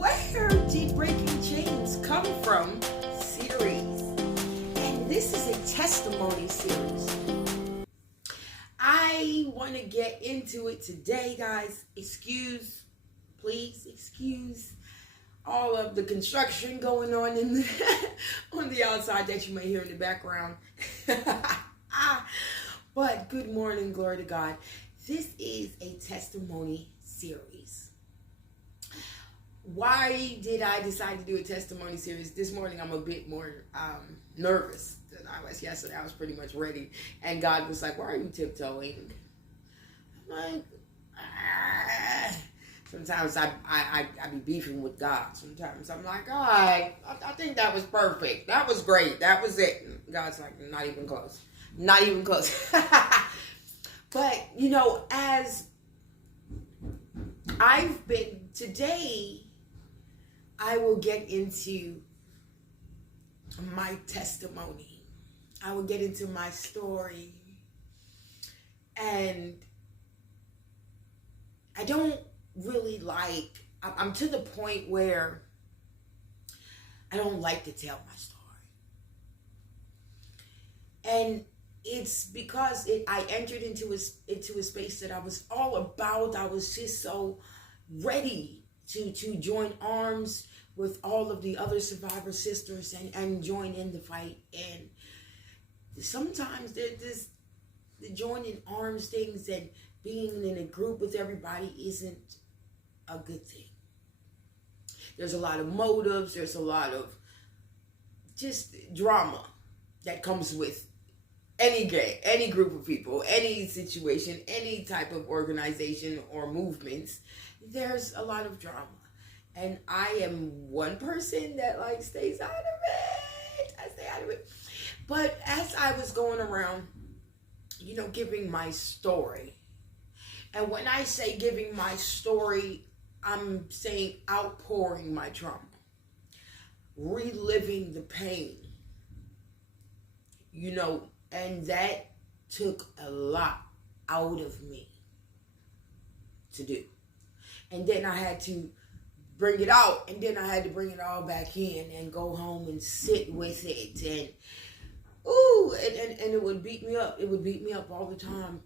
Where did Breaking Chains come from series? And this is a testimony series. I want to get into it today, guys. Please excuse all of the construction going on on the outside that you may hear in the background. But good morning, glory to God. This is a testimony series. Why did I decide to do a testimony series? This morning I'm a bit more nervous than I was yesterday. I was pretty much ready. And God was like, why are you tiptoeing? I'm like, Sometimes I be beefing with God. Sometimes I'm like, God, I think that was perfect. That was great. That was it. And God's like, not even close. Not even close. But, as I've been today, I will get into my testimony. I will get into my story. And I don't really I'm to the point where I don't like to tell my story. And it's because I entered into a space that I was all about. I was just so ready to join arms with all of the other survivor sisters and join in the fight. And sometimes the joining arms things and being in a group with everybody isn't a good thing. There's a lot of motives. There's a lot of just drama that comes with any group of people, any situation, any type of organization or movements. There's a lot of drama. And I am one person that stays out of it. I stay out of it. But as I was going around, giving my story, and when I say giving my story, I'm saying outpouring my trauma, reliving the pain, and that took a lot out of me to do. And then I had to bring it out, and then I had to bring it all back in and go home and sit with it. And and it would beat me up. It would beat me up all the time.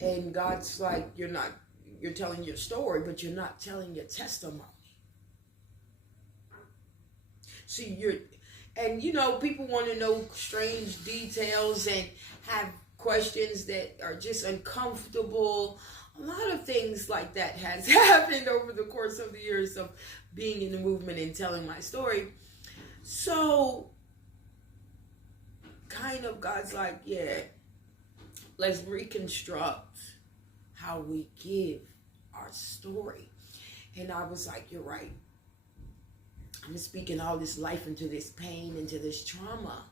And God's like, you're telling your story, but you're not telling your testimony. See, people want to know strange details and have questions that are just uncomfortable. A lot of things like that has happened over the course of the years of being in the movement and telling my story. So, kind of God's like, yeah, let's reconstruct how we give our story. And I was like, you're right. I'm speaking all this life into this pain, into this trauma,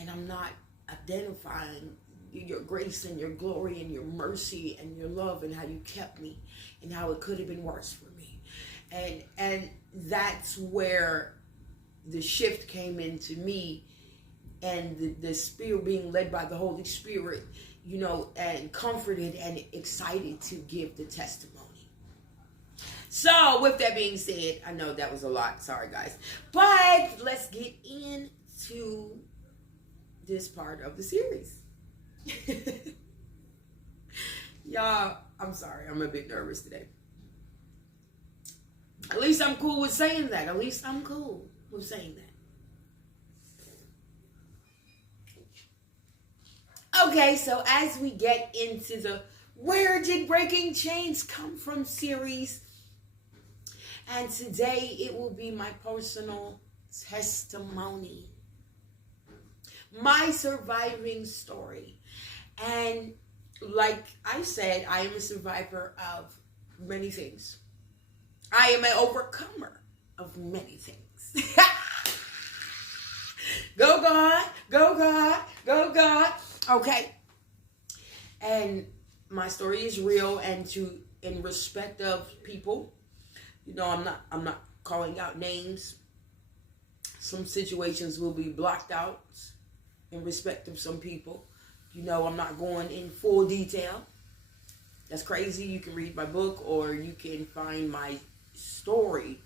and I'm not identifying your grace and your glory and your mercy and your love and how you kept me and how it could have been worse for me. And that's where the shift came into me, and the Spirit being led by the Holy Spirit, and comforted and excited to give the testimony. So, with that being said, I know that was a lot. Sorry, guys. But let's get into this part of the series. Y'all, I'm sorry. I'm a bit nervous today. At least I'm cool with saying that. At least I'm cool with saying that. Okay, so as we get into the Where Did Breaking Chains Come From series, and today it will be my personal testimony, my surviving story. And like I said, I am a survivor of many things. I am an overcomer of many things. Go God, go God, go God. Okay. And my story is real, and in respect of people, I'm not calling out names. Some situations will be blocked out in respect of some people. I'm not going in full detail. That's crazy. You can read my book, or you can find my story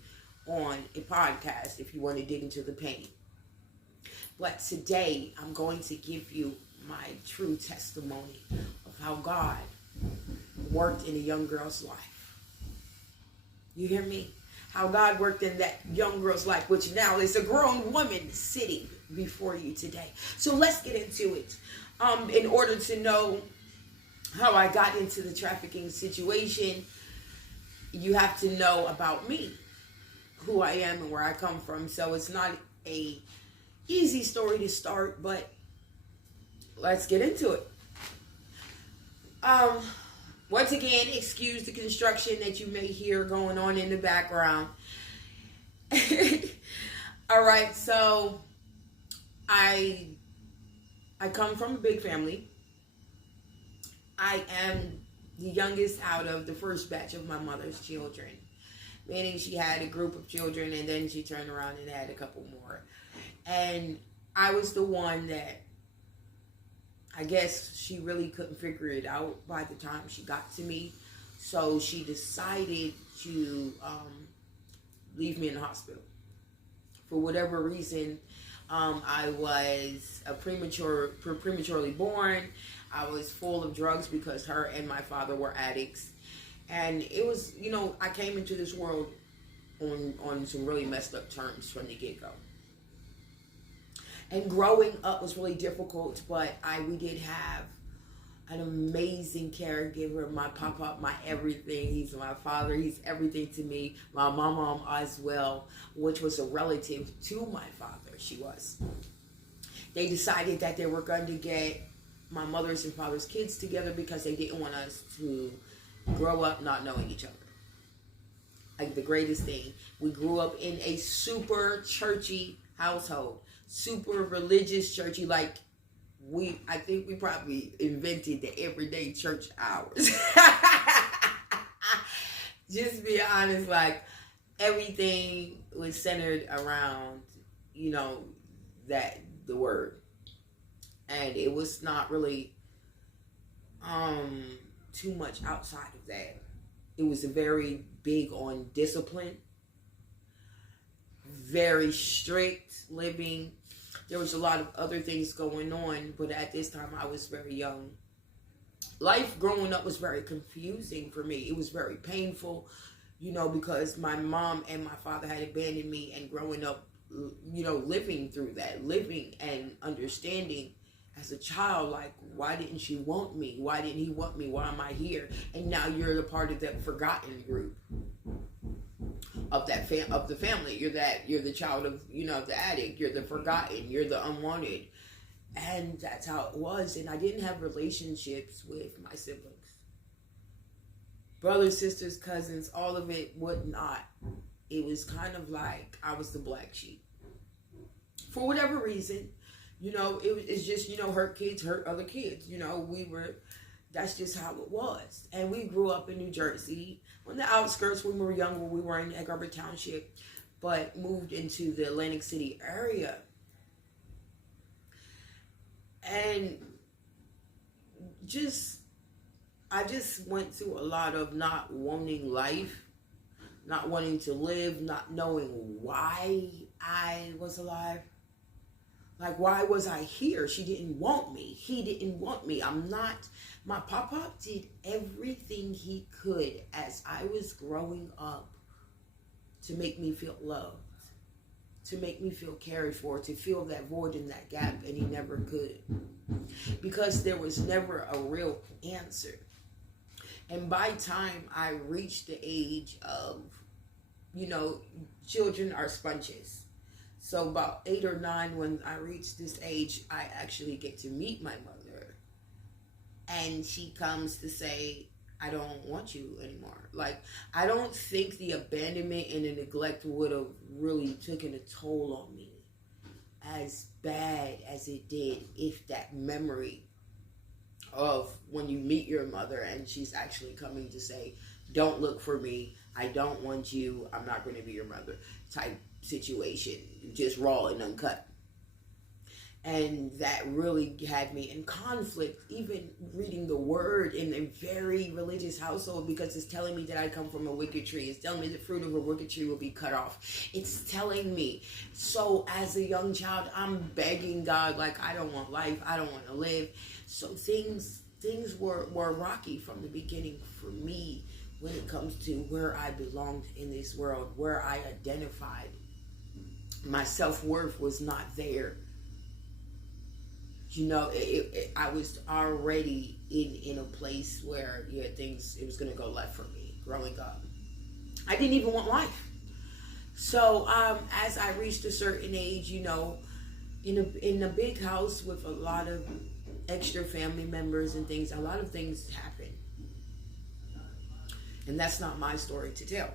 on a podcast if you want to dig into the pain. But today, I'm going to give you my true testimony of how God worked in a young girl's life. You hear me? How God worked in that young girl's life, which now is a grown woman sitting before you today. So let's get into it. In order to know how I got into the trafficking situation, you have to know about me, who I am and where I come from. So it's not a easy story to start, but let's get into it. Once again, excuse the construction that you may hear going on in the background. All right, so I come from a big family. I am the youngest out of the first batch of my mother's children, meaning she had a group of children and then she turned around and had a couple more. And I was the one that I guess she really couldn't figure it out by the time she got to me. So she decided to leave me in the hospital. For whatever reason, I was prematurely born. I was full of drugs because her and my father were addicts. And it was, I came into this world on some really messed up terms from the get-go. And growing up was really difficult, but we did have an amazing caregiver. My papa, my everything. He's my father. He's everything to me. My mom as well, which was a relative to my father. She was. They decided that they were going to get my mother's and father's kids together because they didn't want us to grow up not knowing each other. Like the greatest thing. We grew up in a super churchy household. Super religious, churchy, like I think we probably invented the everyday church hours. Just be honest, like everything was centered around, the word. And it was not really too much outside of that. It was very big on discipline, very strict living. There was a lot of other things going on, but at this time I was very young. Life growing up was very confusing for me. It was very painful, because my mom and my father had abandoned me, and growing up, living through that, living and understanding as a child, like, why didn't you want me? Why didn't he want me? Why am I here? And now you're the part of that forgotten group of the family. You're the child of, the addict. You're the forgotten. You're the unwanted. And that's how it was. And I didn't have relationships with my siblings. Brothers, sisters, cousins, all of it would not. It was kind of like I was the black sheep. For whatever reason, it's just, hurt kids hurt other kids. That's just how it was. And we grew up in New Jersey. On the outskirts, when we were younger, we were in Egg Harbor Township, but moved into the Atlantic City area. And I just went through a lot of not wanting life, not wanting to live, not knowing why I was alive. Like, why was I here? She didn't want me. He didn't want me. My papa did everything he could as I was growing up to make me feel loved, to make me feel cared for, to fill that void and that gap, and he never could. Because there was never a real answer. And by time I reached the age of, children are sponges. So about 8 or 9, when I reached this age, I actually get to meet my mother. And she comes to say, I don't want you anymore. Like, I don't think the abandonment and the neglect would have really taken a toll on me as bad as it did if that memory of when you meet your mother and she's actually coming to say, don't look for me, I don't want you, I'm not going to be your mother type situation, just raw and uncut. And that really had me in conflict, even reading the word in a very religious household, because it's telling me that I come from a wicked tree. It's telling me the fruit of a wicked tree will be cut off. It's telling me. So as a young child, I'm begging God, like, I don't want life. I don't want to live. So things were rocky from the beginning for me when it comes to where I belonged in this world, where I identified. My self-worth was not there. You know, I was already in a place where, it was going to go left for me growing up. I didn't even want life. So as I reached a certain age, in a big house with a lot of extra family members and things, a lot of things happen. And that's not my story to tell.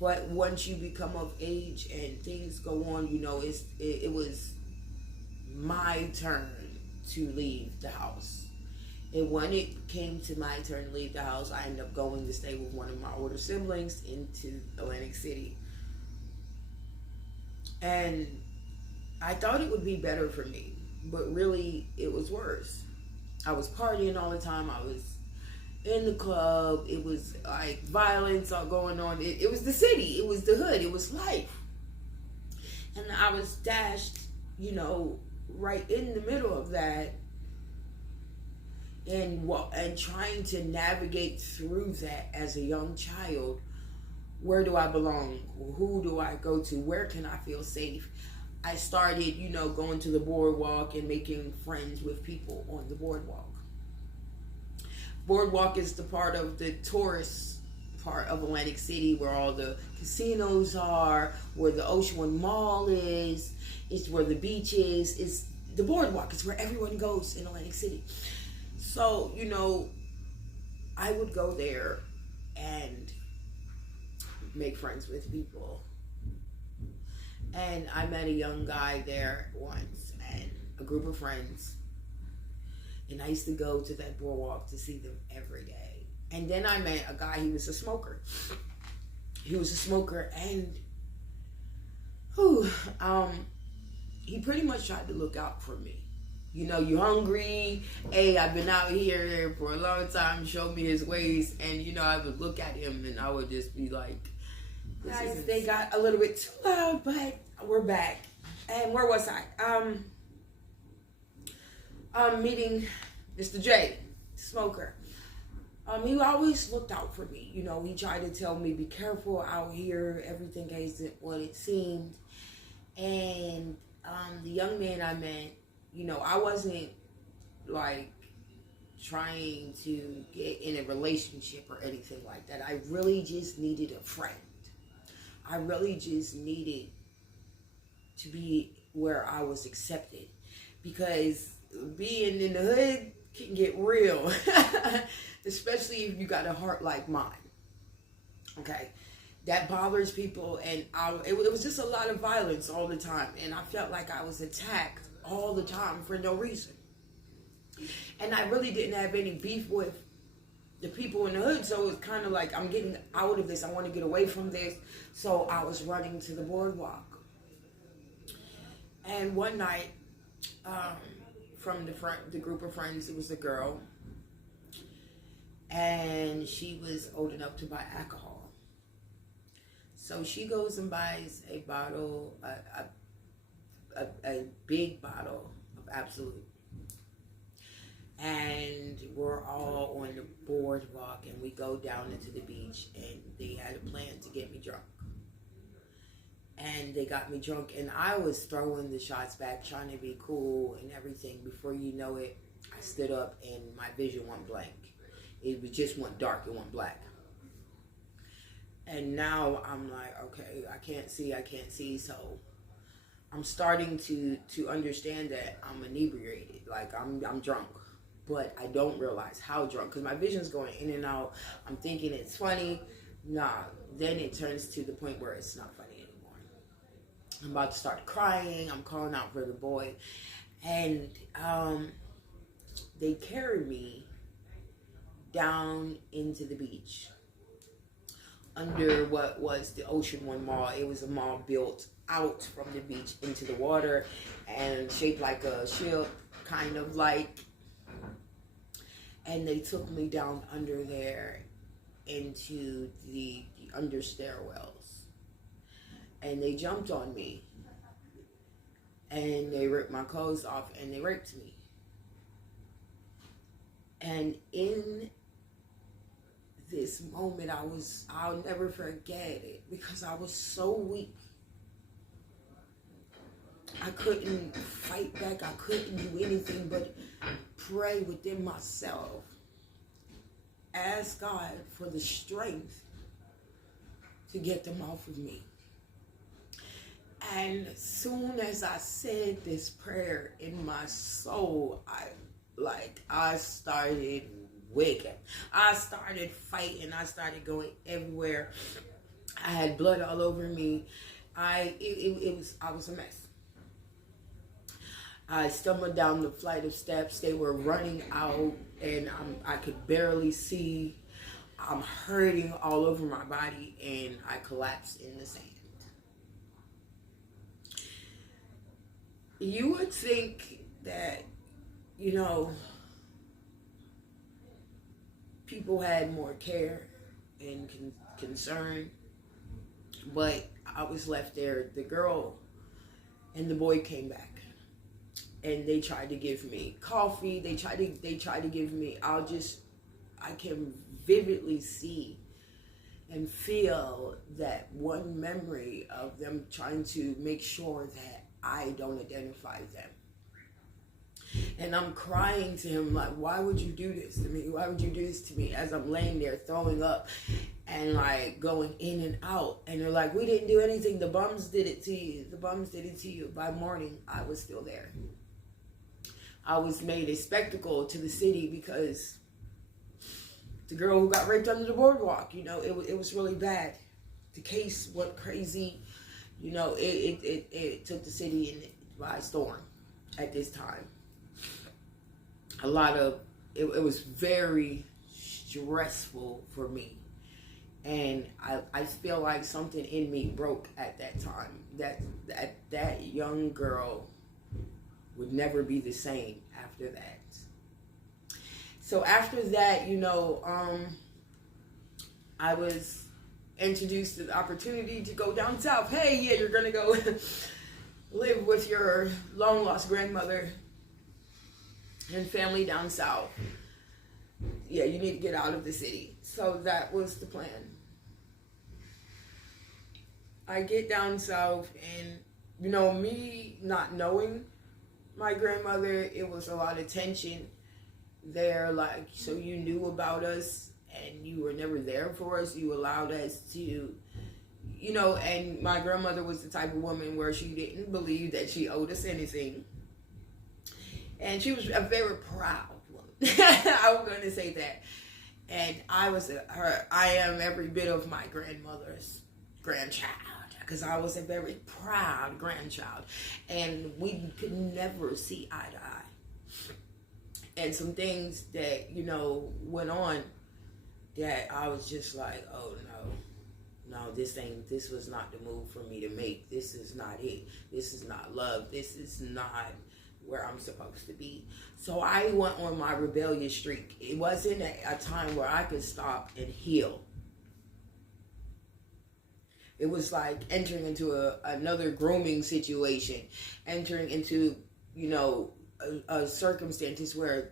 But once you become of age and things go on, it was my turn to leave the house. And when it came to my turn to leave the house, I ended up going to stay with one of my older siblings into Atlantic City. And I thought it would be better for me, but really it was worse. I was partying all the time. I was in the club. It was like violence all going on. It was the city. It was the hood. It was life. And I was dashed, right in the middle of that, and trying to navigate through that as a young child. Where do I belong? Who do I go to? Where can I feel safe? I started, going to the boardwalk and making friends with people on the boardwalk. Boardwalk is the part of the tourist part of Atlantic City where all the casinos are, where the Ocean One Mall is. It's where the beach is. It's the boardwalk. It's where everyone goes in Atlantic City. So, I would go there and make friends with people. And I met a young guy there once and a group of friends. And I used to go to that boardwalk to see them every day. And then I met a guy, he was a smoker. And he pretty much tried to look out for me. You hungry? Hey, I've been out here for a long time. Show me his ways. And, I would look at him and I would just be like, guys, they got a little bit too loud, but we're back. And where was I? Meeting Mr. J, smoker. He always looked out for me. He tried to tell me, be careful out here. Everything isn't what it seemed. And the young man I met, I wasn't like trying to get in a relationship or anything like that. I really just needed a friend. I really just needed to be where I was accepted, because being in the hood can get real, especially if you got a heart like mine. Okay, that bothers people, and it was just a lot of violence all the time, and I felt like I was attacked all the time for no reason. And I really didn't have any beef with the people in the hood, so it was kind of like, I'm getting out of this. I want to get away from this, so I was running to the boardwalk. And one night, from the group of friends, it was a girl, and she was old enough to buy alcohol. So she goes and buys a bottle, a big bottle of Absolute. And we're all on the boardwalk, and we go down into the beach, and they had a plan to get me drunk. And they got me drunk, and I was throwing the shots back, trying to be cool and everything. Before you know it, I stood up, and my vision went blank. It just went dark, it went black. And now I'm like, okay, I can't see, so I'm starting to understand that I'm inebriated, like I'm drunk. But I don't realize how drunk, because my vision's going in and out. I'm thinking it's funny. Nah, then it turns to the point where it's not funny anymore. I'm about to start crying. I'm calling out for the boy. And they carried me down into the beach under what was the Ocean One Mall. It was a mall built out from the beach into the water and shaped like a ship, kind of like. And they took me down under there into the under stairwells. And they jumped on me. And they ripped my clothes off and they raped me. And in this moment, I'll never forget it because I was so weak. I couldn't fight back. I couldn't do anything but pray within myself. Ask God for the strength to get them off of me. And as soon as I said this prayer in my soul, I started wicked. I started fighting. I started going everywhere. I had blood all over me. I was a mess. I stumbled down the flight of steps. They were running out, and I could barely see. I'm hurting all over my body, and I collapsed in the sand. You would think that, people had more care and concern, but I was left there. The girl and the boy came back. And they tried to give me coffee. They tried to give me. I can vividly see and feel that one memory of them trying to make sure that I don't identify them. And I'm crying to him like, why would you do this to me? Why would you do this to me? As I'm laying there throwing up and like going in and out. And they're like, we didn't do anything. The bums did it to you. The bums did it to you. By morning, I was still there. I was made a spectacle to the city because the girl who got raped under the boardwalk, it was really bad. The case went crazy. It took the city by storm at this time. It was very stressful for me. And I feel like something in me broke at that time. That young girl would never be the same after that. So after that, I was introduced to the opportunity to go down south. Hey, yeah, you're gonna go live with your long lost grandmother and family down south. Yeah, you need to get out of the city. So that was the plan. I get down south, and me not knowing my grandmother, it was a lot of tension there. Like, so you knew about us and you were never there for us. You allowed us to, and my grandmother was the type of woman where she didn't believe that she owed us anything. And she was a very proud woman. I was going to say that. And I am every bit of my grandmother's grandchild. Because I was a very proud grandchild. And we could never see eye to eye. And some things that, went on that I was just like, oh no, this was not the move for me to make. This is not it. This is not love. This is not where I'm supposed to be. So I went on my rebellious streak. It wasn't a time where I could stop and heal. It was like entering into another grooming situation, entering into, circumstances where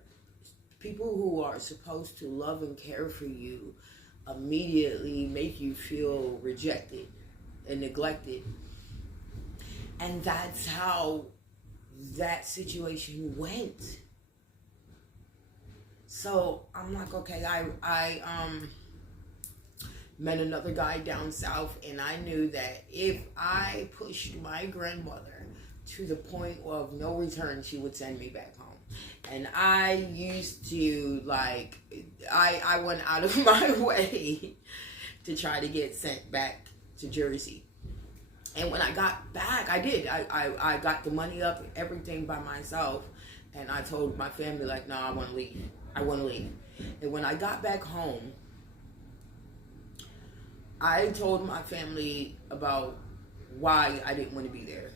people who are supposed to love and care for you immediately make you feel rejected and neglected. And that's how that situation went. So I'm like, okay, I met another guy down south, and I knew that if I pushed my grandmother to the point of no return, she would send me back home. And I used to, I went out of my way to try to get sent back to Jersey. And when I got back, I did. I got the money up and everything by myself. And I told my family, no, I want to leave. I want to leave. And when I got back home, I told my family about why I didn't want to be there.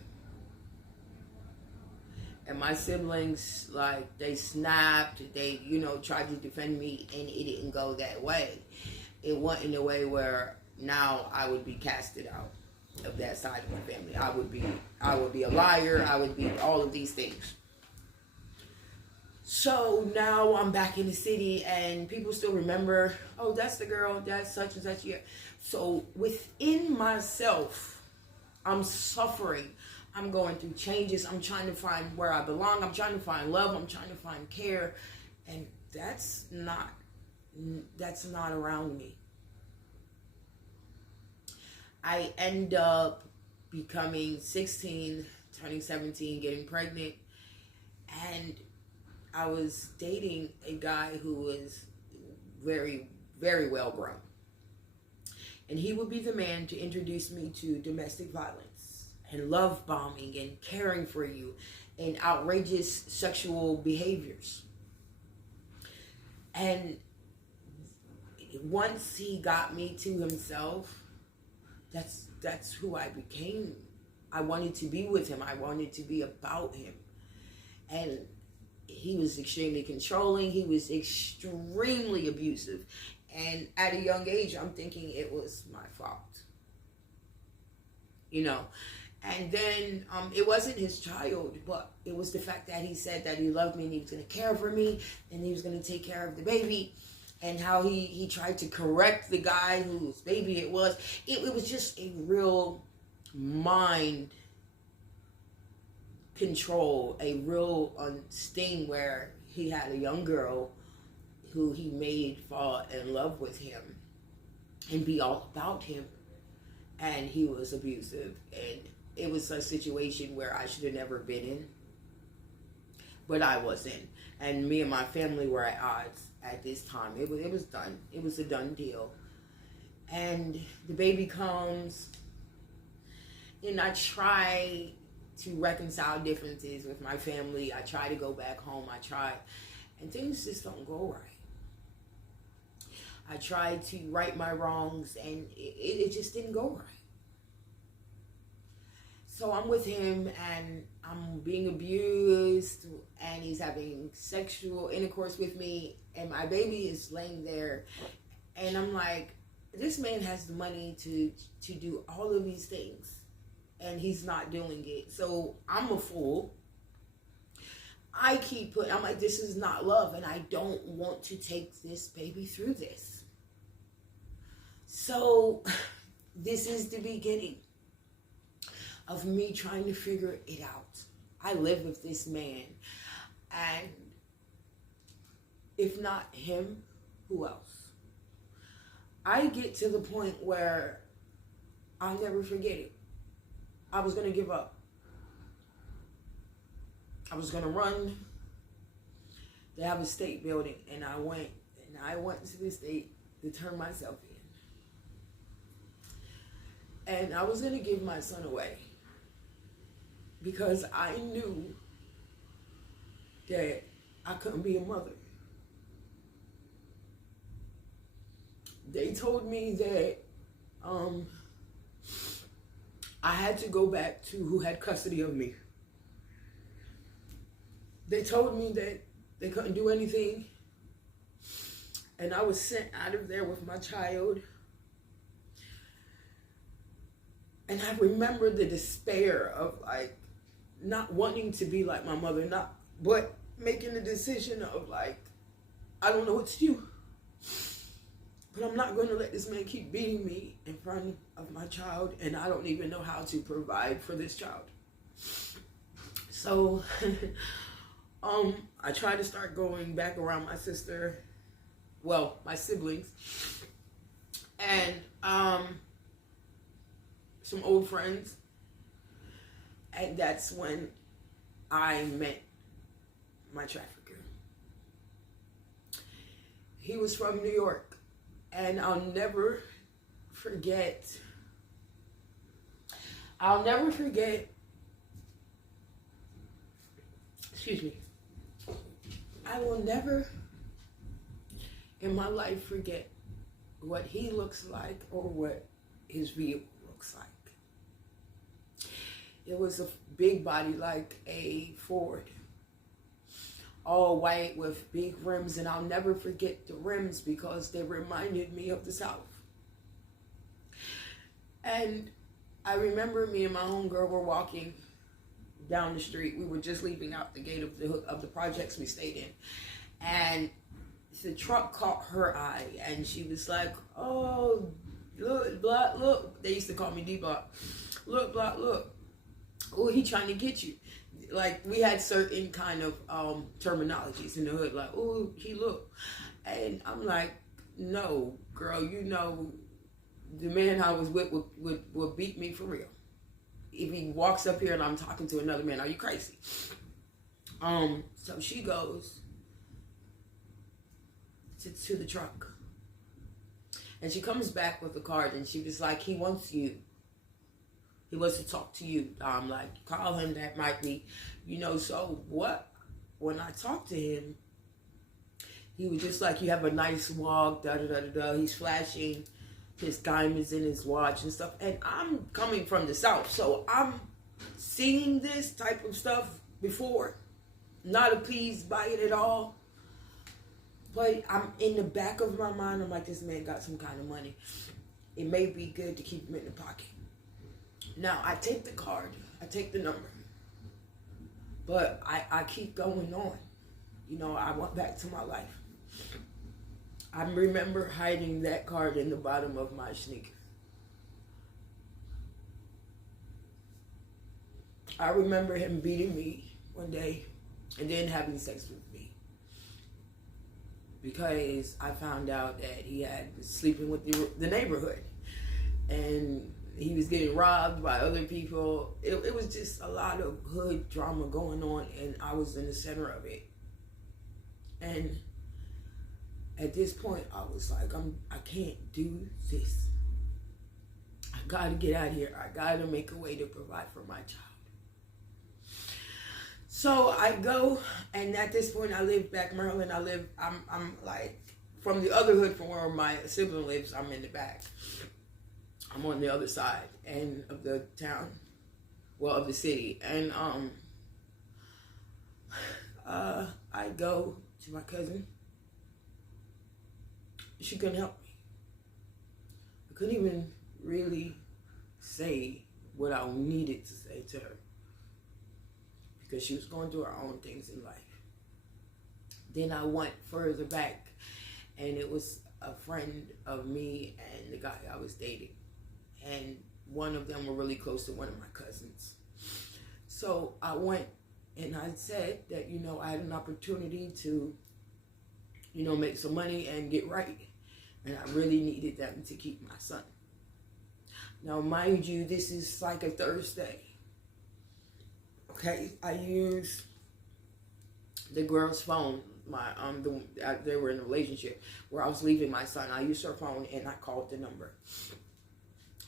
And my siblings, like, they snapped, they, tried to defend me, and it didn't go that way. It went in a way where now I would be casted out of that side of my family. I would be a liar, I would be all of these things. So now I'm back in the city, and people still remember, oh, that's the girl, that's such and such. Yeah. So within myself, I'm suffering. I'm going through changes. I'm trying to find where I belong. I'm trying to find love. I'm trying to find care. And that's not around me. I end up becoming 16, turning 17, getting pregnant. And I was dating a guy who was very, very well grown. And he would be the man to introduce me to domestic violence and love bombing and caring for you and outrageous sexual behaviors. And once he got me to himself, that's who I became. I wanted to be with him. I wanted to be about him. And he was extremely controlling. He was extremely abusive. And at a young age, I'm thinking it was my fault. And then it wasn't his child, but it was the fact that he said that he loved me and he was going to care for me and he was going to take care of the baby, and how he tried to correct the guy whose baby it was. It was just a real mind control, a real sting where he had a young girl who he made fall in love with him and be all about him. And he was abusive, and it was a situation where I should have never been in, but I was in. And me and my family were at odds at this time. It was done. It was a done deal. And the baby comes, and I try to reconcile differences with my family. I try to go back home. And things just don't go right. I tried to right my wrongs, and it just didn't go right. So I'm with him, and I'm being abused, and he's having sexual intercourse with me, and my baby is laying there, and I'm like, this man has the money to do all of these things, and he's not doing it. So I'm a fool. I'm like, this is not love, and I don't want to take this baby through this. So this is the beginning of me trying to figure it out. I live with this man, and if not him, who else? I get to the point where I'll never forget it. I was going to give up. I was going to run. They have a state building, and I went to the state to turn myself in. And I was going to give my son away, because I knew that I couldn't be a mother. They told me that I had to go back to who had custody of me. They told me that they couldn't do anything, and I was sent out of there with my child. And I remember the despair of, like, not wanting to be like my mother, but making the decision of, like, I don't know what to do. But I'm not going to let this man keep beating me in front of my child, and I don't even know how to provide for this child. So I tried to start going back around my siblings, and some old friends, and that's when I met my trafficker. He was from New York, and I'll never forget, I will never in my life forget what he looks like or what his vehicle looks like. It was a big body like a Ford, all white with big rims, and I'll never forget the rims because they reminded me of the South. And I remember me and my homegirl were walking down the street. We were just leaving out the gate of the projects we stayed in, and the truck caught her eye, and she was like, "Oh, look, Block, look." They used to call me D-Block. "Look, Block, look. Oh, he trying to get you." Like, we had certain kind of terminologies in the hood, like, "Oh, he look." And I'm like, "No, girl, you know, the man I was with would beat me for real. If he walks up here and I'm talking to another man, are you crazy?" So she goes to the truck, and she comes back with a card, and she was like, "He wants you. He wants to talk to you." I'm like, "Call him, that might be, so what?" When I talked to him, he was just like, "You have a nice walk, da da da da da." He's flashing his diamonds in his watch and stuff. And I'm coming from the South, so I'm seeing this type of stuff before, not appeased by it at all. But I'm in the back of my mind, I'm like, this man got some kind of money. It may be good to keep him in the pocket. Now, I take the card, I take the number, but I keep going on. I went back to my life. I remember hiding that card in the bottom of my sneaker. I remember him beating me one day and then having sex with me, because I found out that he had been sleeping with the neighborhood, and he was getting robbed by other people. It was just a lot of hood drama going on, and I was in the center of it. And at this point, I was like, I can't do this. I gotta get out of here. I gotta make a way to provide for my child. So I go, and at this point, I live back in Maryland. I'm like, from the other hood, from where my sibling lives, I'm in the back. I'm on the other side of the town, of the city. And I go to my cousin. She couldn't help me. I couldn't even really say what I needed to say to her, because she was going through her own things in life. Then I went further back, and it was a friend of me and the guy I was dating. And one of them were really close to one of my cousins. So I went and I said that, I had an opportunity to, make some money and get right. And I really needed them to keep my son. Now, mind you, this is like a Thursday. Okay, I used the girl's phone. They were in a relationship where I was leaving my son. I used her phone and I called the number.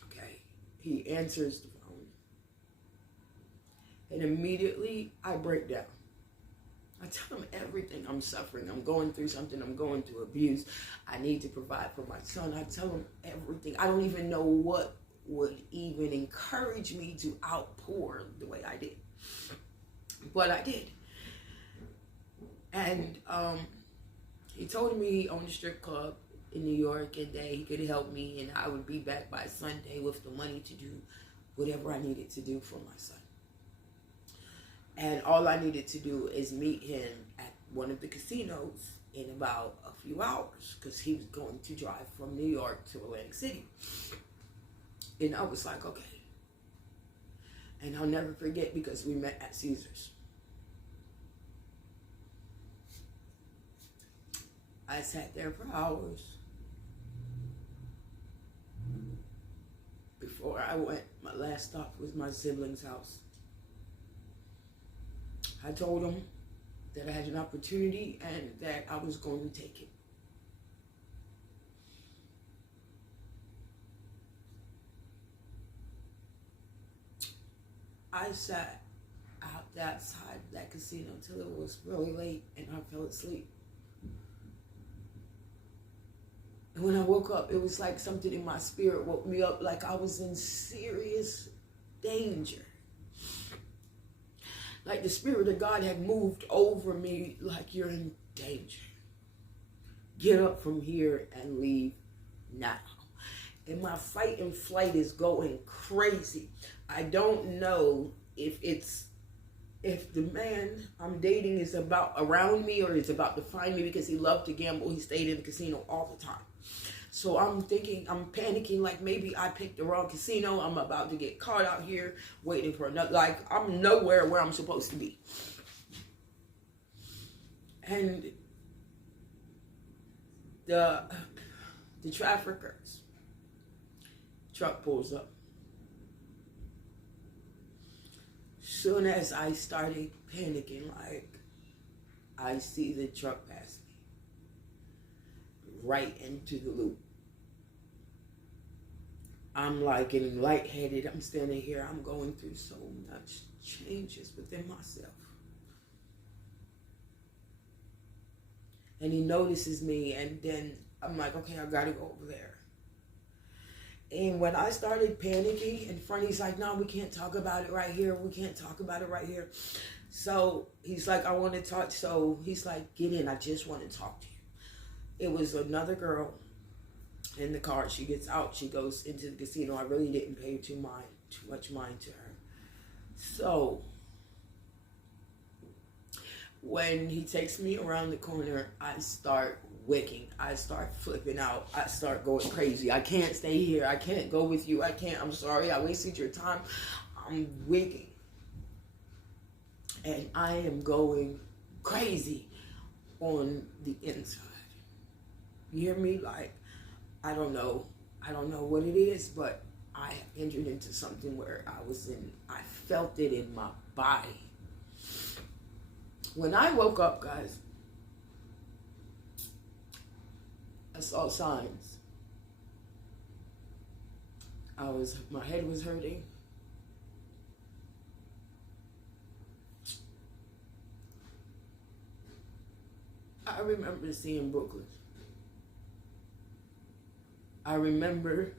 Okay, he answers the phone, and immediately I break down. I tell him everything I'm suffering. I'm going through something. I'm going through abuse. I need to provide for my son. I tell him everything. I don't even know what would even encourage me to outpour the way I did. But I did. And he told me he owned a strip club in New York and that he could help me, and I would be back by Sunday with the money to do whatever I needed to do for my son. And all I needed to do is meet him at one of the casinos in about a few hours, because he was going to drive from New York to Atlantic City. And I was like, okay. And I'll never forget, because we met at Caesars. I sat there for hours. Before I went, my last stop was my sibling's house. I told him that I had an opportunity and that I was going to take it. I sat out that side of that casino until it was really late, and I fell asleep. And when I woke up, it was like something in my spirit woke me up, like I was in serious danger. Like the Spirit of God had moved over me, like, you're in danger. Get up from here and leave now. And my fight and flight is going crazy. I don't know if the man I'm dating is about around me or is about to find me, because he loved to gamble. He stayed in the casino all the time. So I'm panicking, like maybe I picked the wrong casino. I'm about to get caught out here waiting for another, like I'm nowhere where I'm supposed to be. And the traffickers, truck pulls up. Soon as I started panicking, like, I see the truck pass me right into the loop. I'm like getting lightheaded. I'm standing here. I'm going through so much changes within myself. And he notices me, and then I'm like, okay, I gotta go over there. And when I started panicking in front, he's like, no, we can't talk about it right here. We can't talk about it right here. So he's like, I want to talk. So he's like, get in. I just want to talk to you. It was another girl in the car. She gets out. She goes into the casino. I really didn't pay too much mind to her. So when he takes me around the corner, I start wicking. I start flipping out. I start going crazy. I can't stay here. I can't go with you. I can't. I'm sorry. I wasted your time. I'm wicking. And I am going crazy on the inside. You hear me? Like, I don't know what it is, but I entered into something where I felt it in my body. When I woke up, guys, I saw signs. My head was hurting. I remember seeing Brooklyn. I remember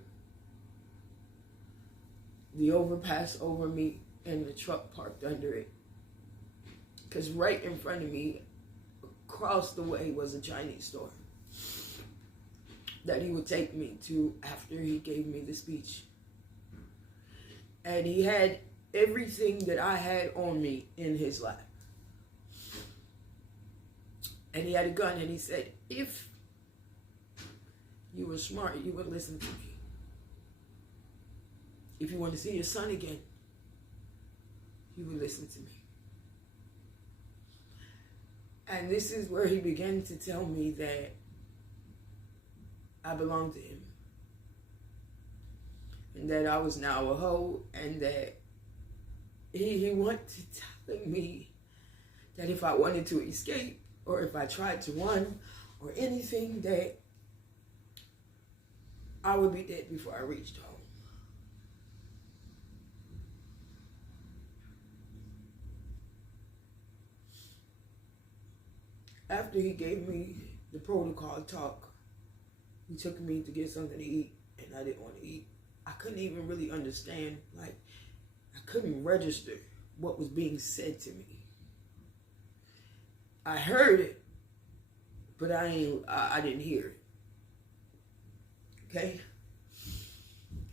the overpass over me and the truck parked under it. Because right in front of me, across the way, was a Chinese store that he would take me to after he gave me the speech. And he had everything that I had on me in his lap. And he had a gun, and he said, if you were smart, you would listen to me. If you want to see your son again, you would listen to me. And this is where he began to tell me that I belonged to him. And that I was now a hoe, and that he wanted telling me that if I wanted to escape, or if I tried to run, or anything, that I would be dead before I reached home. After he gave me the protocol talk, he took me to get something to eat, and I didn't want to eat. I couldn't even really understand, like, I couldn't register what was being said to me. I heard it, but I didn't hear it. Okay?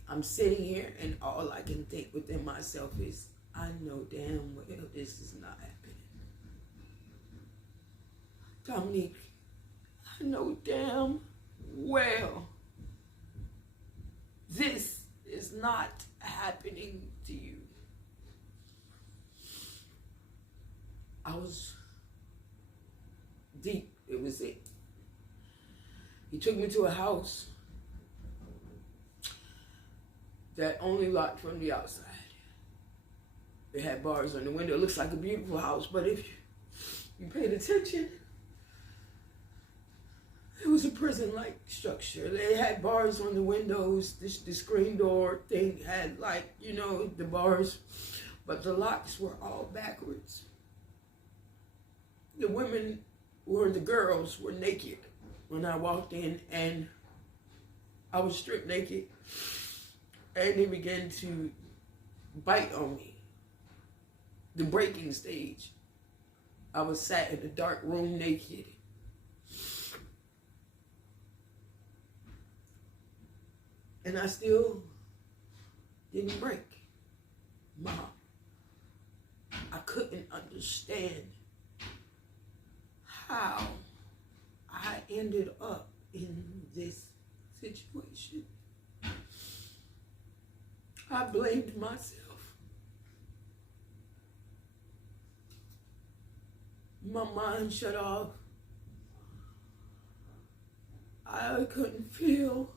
I'm sitting here, and all I can think within myself is, I know damn well this is not happening. Dominique, I know damn well this is not happening to you. I was deep. It was it. He took me to a house that only locked from the outside. It had bars on the window. It looks like a beautiful house, but if you paid attention, it was a prison-like structure. They had bars on the windows. The screen door thing had, like, you know, the bars, but the locks were all backwards. The girls were naked when I walked in, and I was stripped naked, and they began to bite on me. the breaking stage. I was sat in a dark room naked. And I still didn't break. Mom, I couldn't understand how I ended up in this situation. I blamed myself. My mind shut off. I couldn't feel.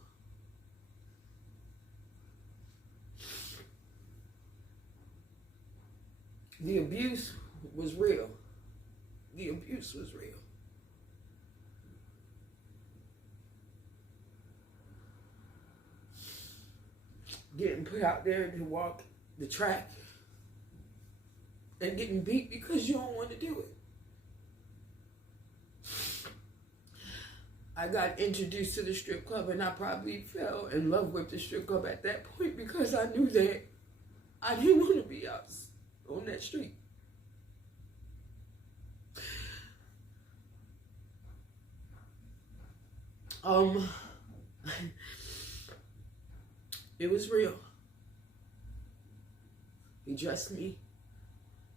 The abuse was real. The abuse was real. Getting put out there to walk the track and getting beat because you don't want to do it. I got introduced to the strip club and I probably fell in love with the strip club at that point because I knew that I didn't want to be out on that street. It was real. He dressed me.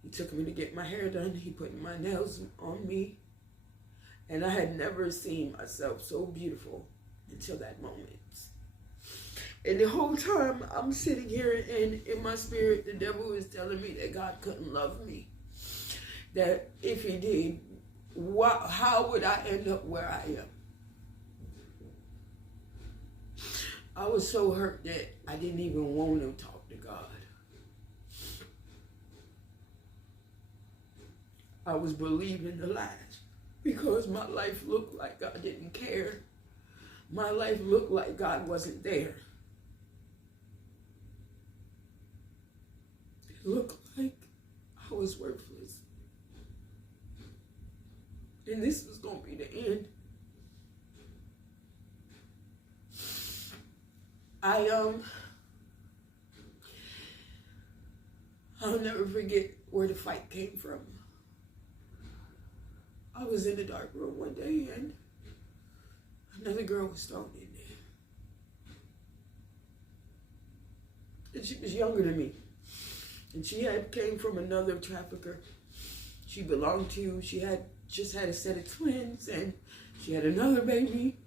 He took me to get my hair done. He put my nails on me. And I had never seen myself so beautiful until that moment. And the whole time I'm sitting here and in my spirit, the devil is telling me that God couldn't love me. That if he did, how would I end up where I am? I was so hurt that I didn't even want to talk to God. I was believing the lies because my life looked like God didn't care. My life looked like God wasn't there. It looked like I was worthless. And this was going to be the end. I'll never forget where the fight came from. I was in the dark room one day and another girl was thrown in there. And she was younger than me. And she came from another trafficker. She had just had a set of twins and she had another baby.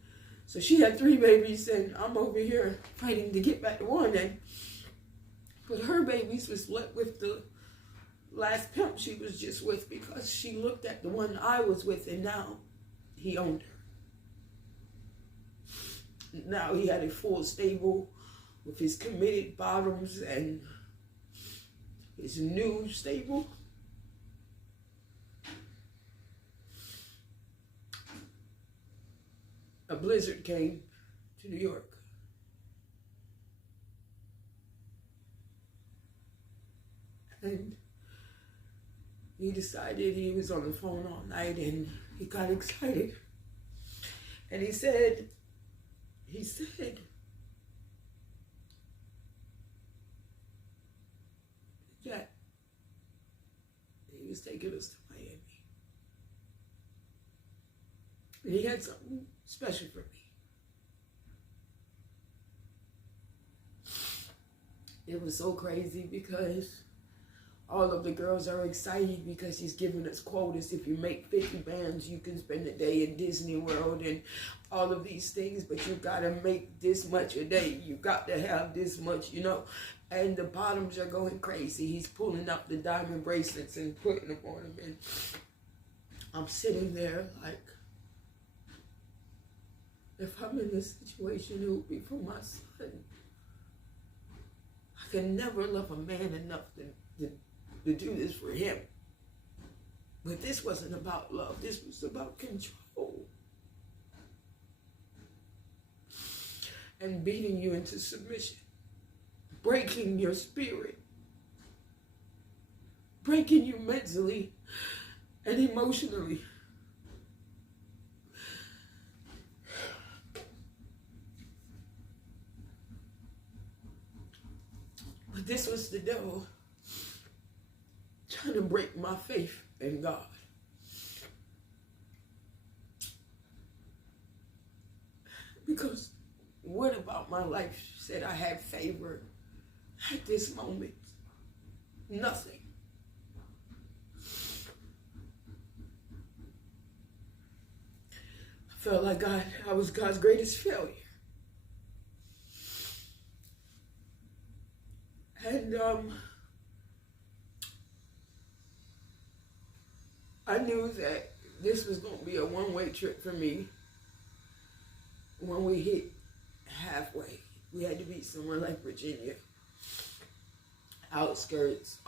So she had 3 babies and I'm over here fighting to get back to one. But her babies was split with the last pimp she was just with because she looked at the one I was with and now he owned her. Now he had a full stable with his committed bottoms and his new stable. A blizzard came to New York. And he decided he was on the phone all night and he got excited. And he said, that he was taking us to Miami. And he had something special for me. It was so crazy because all of the girls are excited because he's giving us quotas. If you make 50 bands, you can spend a day in Disney World and all of these things, but you gotta make this much a day. You got to have this much, and the bottoms are going crazy. He's pulling up the diamond bracelets and putting them on him, and I'm sitting there like, if I'm in this situation, it would be for my son. I can never love a man enough to do this for him. But this wasn't about love. This was about control. And beating you into submission. Breaking your spirit. Breaking you mentally and emotionally. But this was the devil trying to break my faith in God. Because what about my life said I had favor at this moment? Nothing. I felt like I was God's greatest failure. And I knew that this was going to be a one-way trip for me. When we hit halfway, we had to be somewhere like Virginia, outskirts,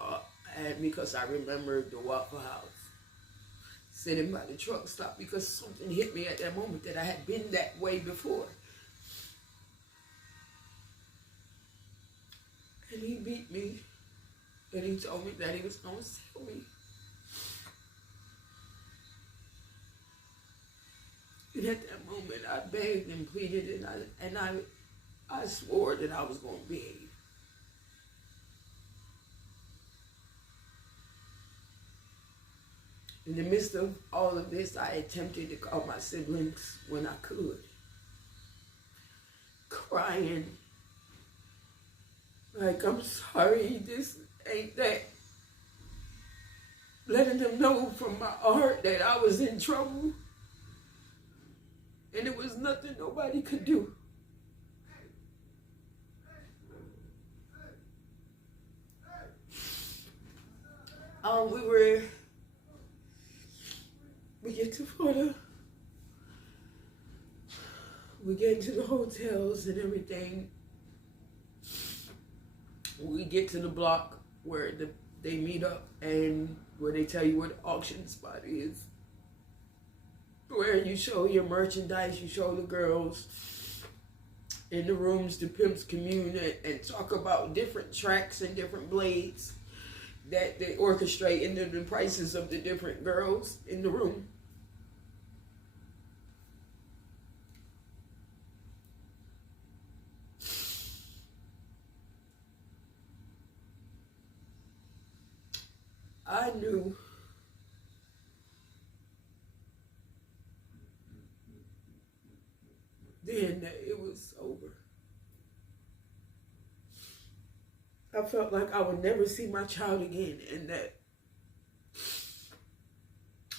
and because I remembered the Waffle House, sitting by the truck stop, because something hit me at that moment that I had been that way before. And he beat me, and he told me that he was going to sell me. And at that moment, I begged and pleaded, and I swore that I was going to behave. In the midst of all of this, I attempted to call my siblings when I could, crying, like, I'm sorry, this ain't that. Letting them know from my heart that I was in trouble. And it was nothing nobody could do. We get to Florida. We get into the hotels and everything. We get to the block where they meet up and where they tell you where the auction spot is. Where you show your merchandise, you show the girls in the rooms, the pimps commune and talk about different tracks and different blades that they orchestrate into the prices of the different girls in the room. I knew then that it was over. I felt like I would never see my child again, and that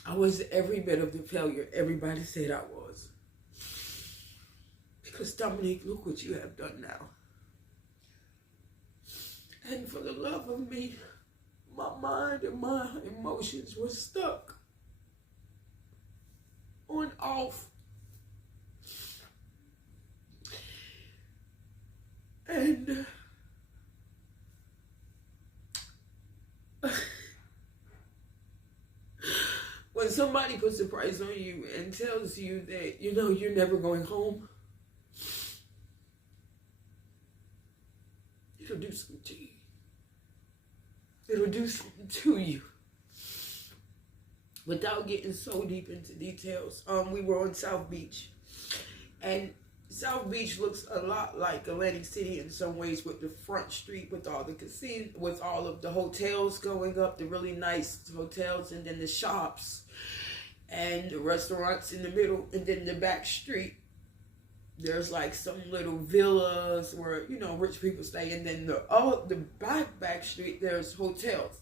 I was every bit of the failure everybody said I was. Because Dominique, look what you have done now. And for the love of me, my mind and my emotions were stuck on off. And when somebody puts a price on you and tells you that, you know, you're never going home, it'll do something to you. It'll do something to you. Without getting so deep into details, we were on South Beach. And South Beach looks a lot like Atlantic City in some ways, with the front street, with all the casino, with all of the hotels going up, the really nice hotels, and then the shops and the restaurants in the middle, and then the back street. There's like some little villas where, you know, rich people stay, and then the back street, there's hotels,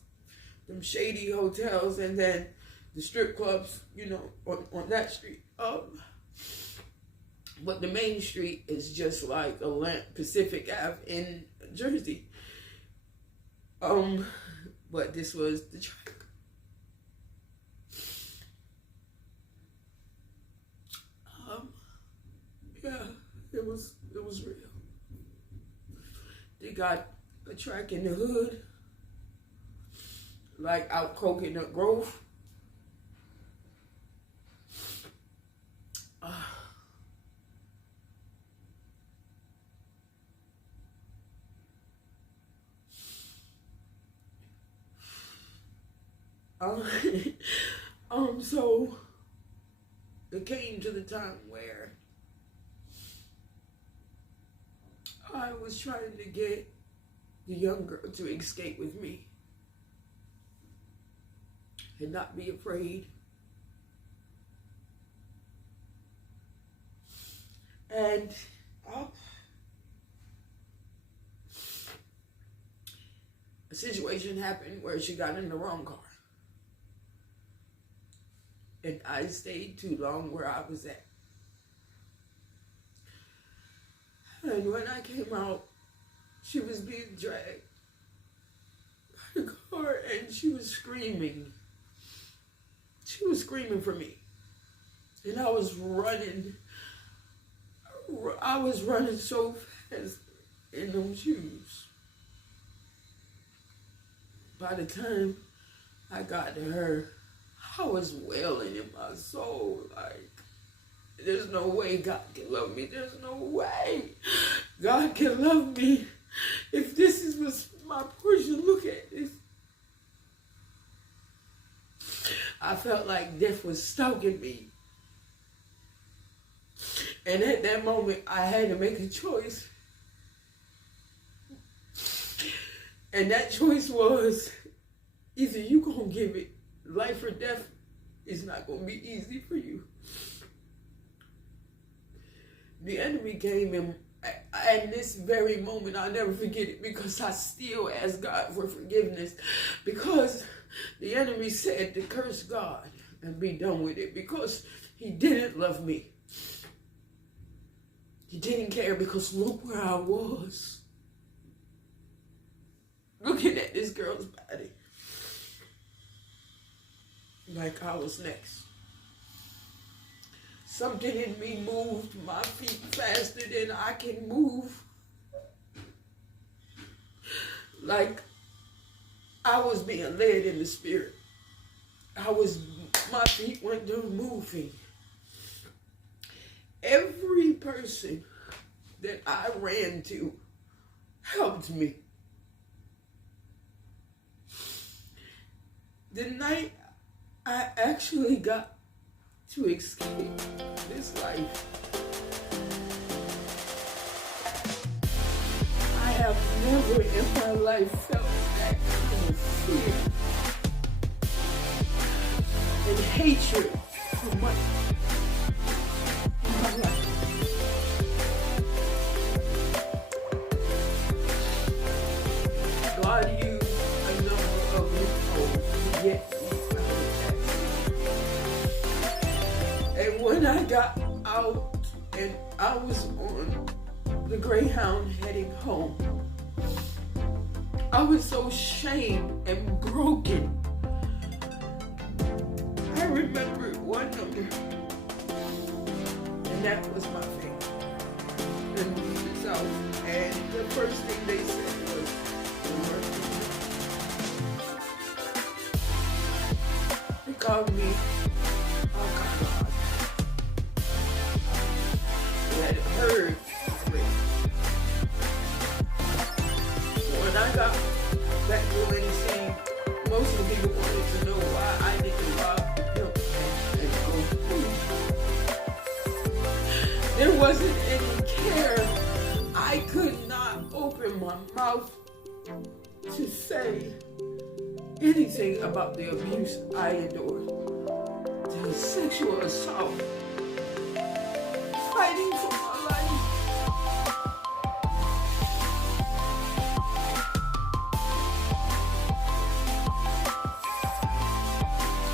them shady hotels, and then the strip clubs, you know, on that street. But the main street is just like Pacific Ave in Jersey. But this was the track. Yeah, it was real. They got a track in the hood, like out Coconut Grove. So it came to the time where I was trying to get the young girl to escape with me. and not be afraid. And a situation happened where she got in the wrong car. And I stayed too long where I was at. And when I came out, she was being dragged by the car and she was screaming. She was screaming for me. And I was running. I was running so fast in those shoes. By the time I got to her, I was wailing in my soul, like, there's no way God can love me. There's no way God can love me. If this was my portion, look at this. I felt like death was stalking me. And at that moment, I had to make a choice. And that choice was, either you gonna give it life or death. Is not gonna be easy for you. The enemy came in, and this very moment, I'll never forget it, because I still ask God for forgiveness, because the enemy said to curse God and be done with it, because he didn't love me. He didn't care, because look where I was. Looking at this girl's body. Like I was next. Something in me moved my feet faster than I can move. Like I was being led in the spirit. My feet went to moving. Every person that I ran to helped me. The night I actually got to escape this life, I have never in my life felt that kind of fear and hatred for money in my life. God used a number of loopholes to get me out of that. And when I got out and I was on the Greyhound heading home, I was so shamed and broken. I remembered one number, and that was my family. And we was out, and the first thing they said was, they called me all kinds of names. They had heard me. When I got back to Lindsay, most of the people wanted to know why I didn't rob the pimp and go food. There wasn't any care. I could not open my mouth to say anything about the abuse I endured, the sexual assault, fighting for my life.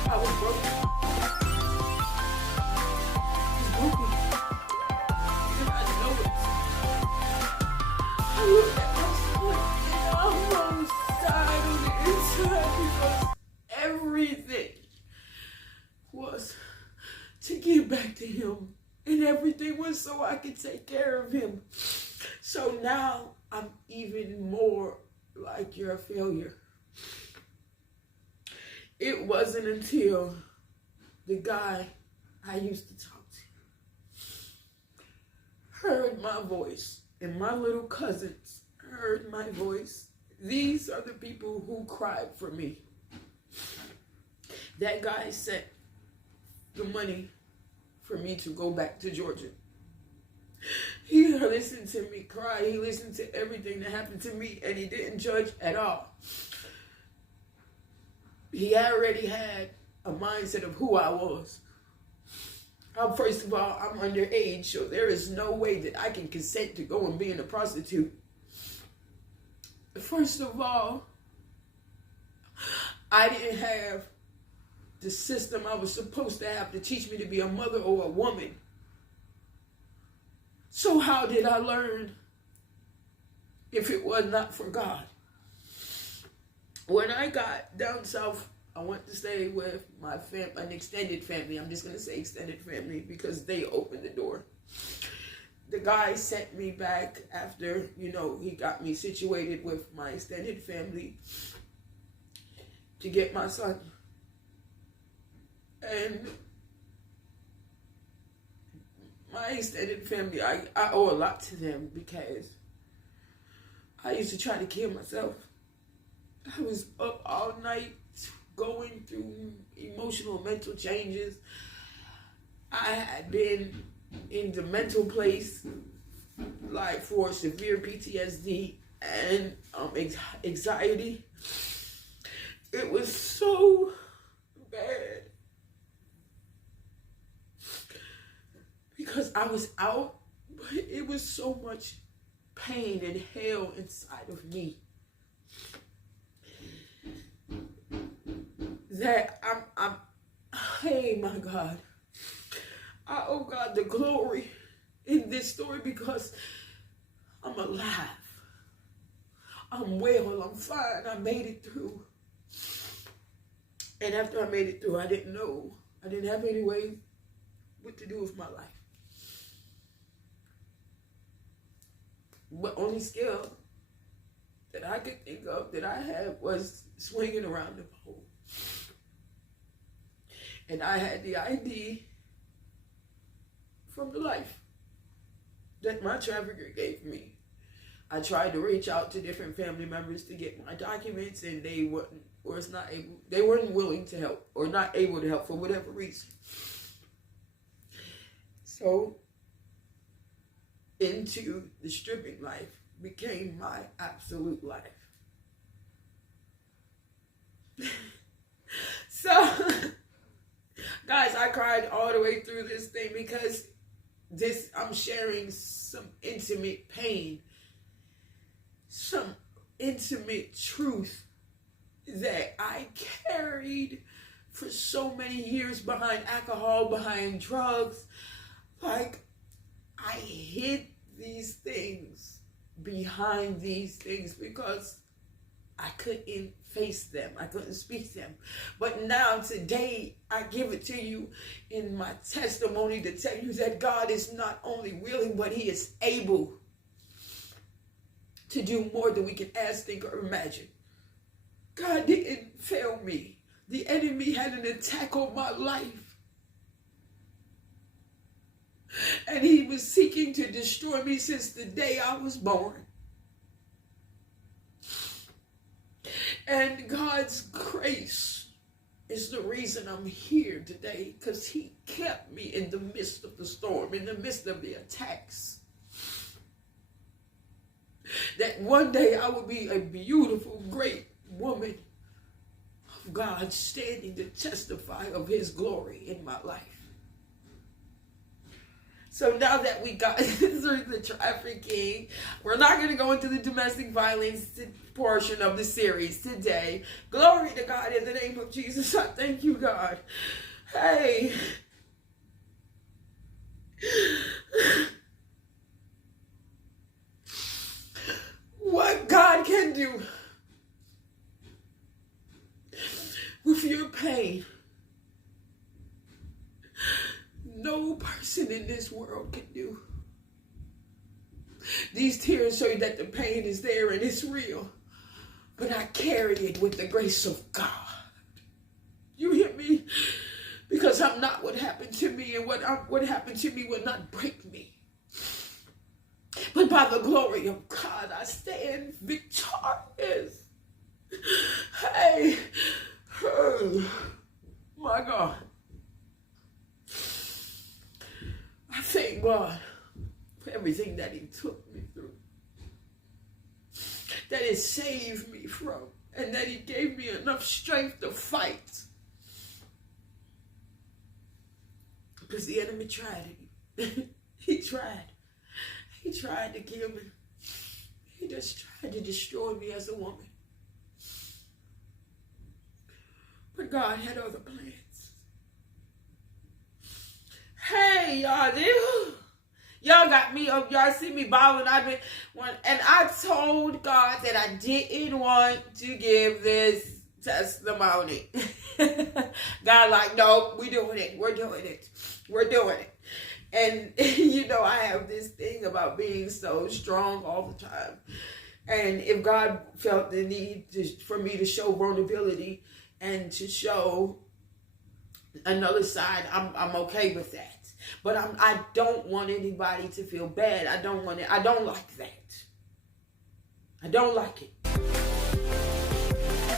I was broken. And I know it. I looked at myself and I almost died on the inside because everything was to give back to him. And everything was so I could take care of him. So now I'm even more like you're a failure. It wasn't until the guy I used to talk to heard my voice, and my little cousins heard my voice. These are the people who cried for me. That guy sent the money for me to go back to Georgia. He listened to me cry. He listened to everything that happened to me, and he didn't judge at all. he already had a mindset of who I was. First of all, I'm underage, so there is no way that I can consent to go and being a prostitute. First of all, I didn't have the system I was supposed to have to teach me to be a mother or a woman. So how did I learn if it was not for God? When I got down south, I went to stay with my an extended family. I'm just going to say extended family because they opened the door. The guy sent me back after, he got me situated with my extended family to get my son. And my extended family, I owe a lot to them because I used to try to kill myself. I was up all night going through emotional, mental changes. I had been in the mental place like for severe PTSD and anxiety. It was so bad because I was out, but it was so much pain and hell inside of me that hey my God, I owe God the glory in this story because I'm alive. I'm well, I'm fine, I made it through. And after I made it through, I didn't have any way what to do with my life. The only skill that I could think of that I had was swinging around the pole. And I had the ID from the life that my trafficker gave me. I tried to reach out to different family members to get my documents, and they weren't willing to help or not able to help for whatever reason. So, into the stripping life became my absolute life. So, guys, I cried all the way through this thing because I'm sharing some intimate pain, some intimate truth that I carried for so many years behind alcohol, behind drugs. Like, I hid these things behind these things because I couldn't face them. I couldn't speak them. But now, today, I give it to you in my testimony to tell you that God is not only willing, but He is able to do more than we can ask, think, or imagine. God didn't fail me. The enemy had an attack on my life. And he was seeking to destroy me since the day I was born. And God's grace is the reason I'm here today, because He kept me in the midst of the storm, in the midst of the attacks. That one day I would be a beautiful, great woman of God, standing to testify of His glory in my life. So now that we got through the trafficking, we're not going to go into the domestic violence portion of the series today. Glory to God in the name of Jesus. I thank you, God. Hey. What God can do with your pain, no person in this world can do. These tears show you that the pain is there and it's real. But I carry it with the grace of God. You hear me? Because I'm not what happened to me, and what happened to me will not break me. But by the glory of God, I stand victorious. Hey, oh, my God. I thank God for everything that He took me through, that it saved me from, and that he gave me enough strength to fight. Because the enemy tried it. He tried. He tried to kill me. He just tried to destroy me as a woman. But God had other plans. Hey, y'all, y'all got me up. Y'all see me bawling. And I told God that I didn't want to give this testimony. God like, no, we're doing it. We're doing it. We're doing it. And, I have this thing about being so strong all the time. And if God felt the need for me to show vulnerability and to show another side, I'm okay with that. But I don't want anybody to feel bad. I don't like that. I don't like it.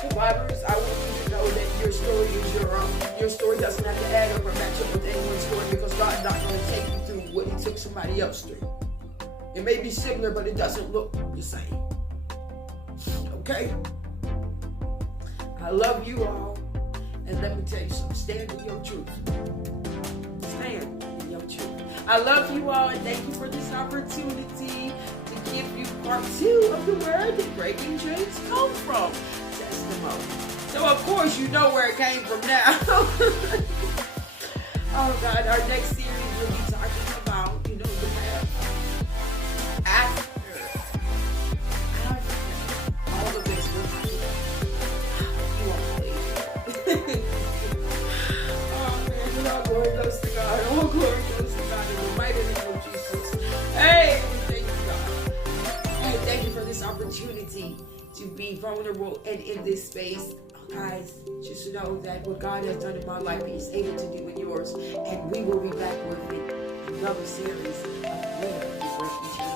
Survivors, I want you to know that your story is your own. Your story doesn't have to add up or match up with anyone's story, because God's not going to take you through what he took somebody else through. It may be similar, but it doesn't look the same. Okay? I love you all. And let me tell you something. Stand in your truth. Stand in your truth. I love you all, and thank you for this opportunity to give you part 2 of the Where Did Breaking Chains Come From? Testimony. So, of course, you know where it came from now. Oh, God. Our next series will be talking about, the past. After all of this will happen. You won't believe it. Oh, man. All glory goes to God. All glory goes to God. In the mighty name of Jesus. Hey, thank you, God. Hey, thank you for this opportunity to be vulnerable and in this space. Guys, just know that what God has done in my life, he's able to do in yours. And we will be back with another series of Where Did Breakin' Chains